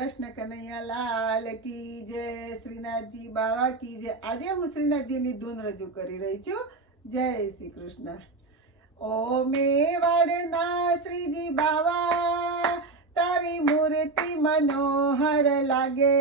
કૃષ્ણ કનૈયા લાલ કી જય, શ્રીનાથજી બાવા કી જય। આજે હું શ્રીનાથજીની ધૂન રજૂ કરી રહી છું। જય શ્રી કૃષ્ણ। ઓ મેવાડના શ્રીજી બાવા, તારી મૂર્તિ મનોહર લાગે।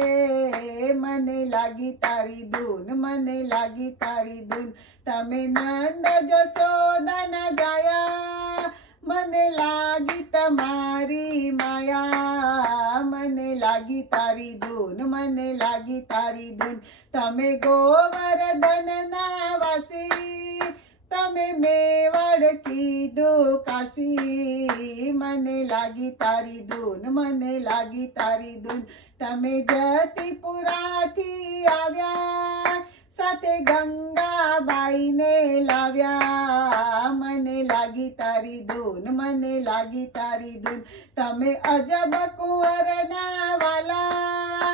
મને લાગી તારી ધૂન, મને લાગી તારી ધૂન। તમે નંદ જશોદાના જાયા, મને લાગી તમારી માયા। મને લાગી તારી ધૂન, મને લાગી તારી ધૂન। તમે ગોવર્ધનના વાસી, તમે મેવાડ કીધું કાશી। મને લાગી તારી ધૂન, મને લાગી તારી ધૂન। તમે જતીપુરાથી આવ્યા, સાથે ગંગાબાઈને લાવ્યા। મને લાગી તારી ધૂન, મને લાગી તારી ધૂન। તમે અજબ કુંવરના વાલા,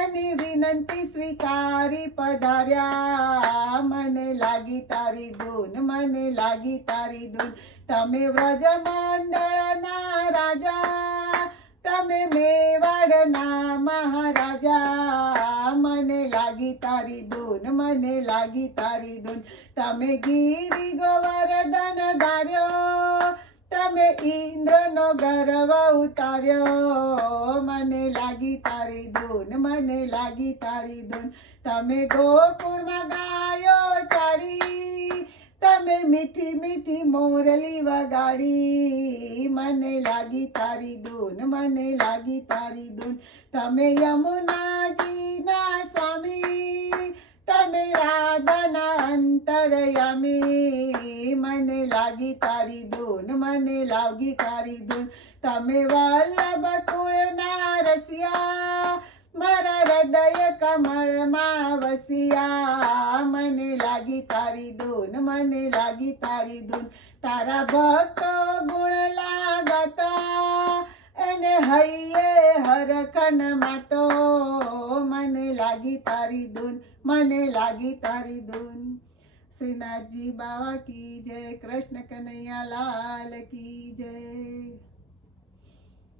એની વિનંતી સ્વીકારી પધાર્યા। મને લાગી તારી ધૂન, મને લાગી તારી ધૂન। તમે વ્રજમંડળના રાજા, તમે મેવાડના મહારાજા। મને લાગી તારી ધૂન, મને લાગી તારી ધૂન। તમે ગિરી ગોવર્ધન ધાર્યો, તમે ઇન્દ્રનો ગર્વ ઉતાર્યો। મને લાગી તારી ધૂન, મને લાગી તારી ધૂન। તમે ગોકુળમાં ગાયો ચારી, તમે મીઠી મીઠી મોરલી વગાડી। મને લાગી તારી ધૂન, મને લાગી તારી ધૂન। તમે યમુનાજીના સ્વામી, તમે રાધાના અંતરયામી। મને લાગી તારી ધૂન, મને લાગી તારી ધૂન। તમે વલ્લભ કુળના રસિયા, મારા હૃદય કમળમાં વસિયા। મને લાગી તારી ધૂન, મને લાગી તારી ધૂન। તારા ભક્તો ગુણ ગાતા, એને હૈયે હરખન માટો। મને લાગી તારી ધૂન, મને લાગી તારી ધૂન। શ્રીનાથજી બાવા કી જય, કૃષ્ણ કનૈયા લાલ કી જય।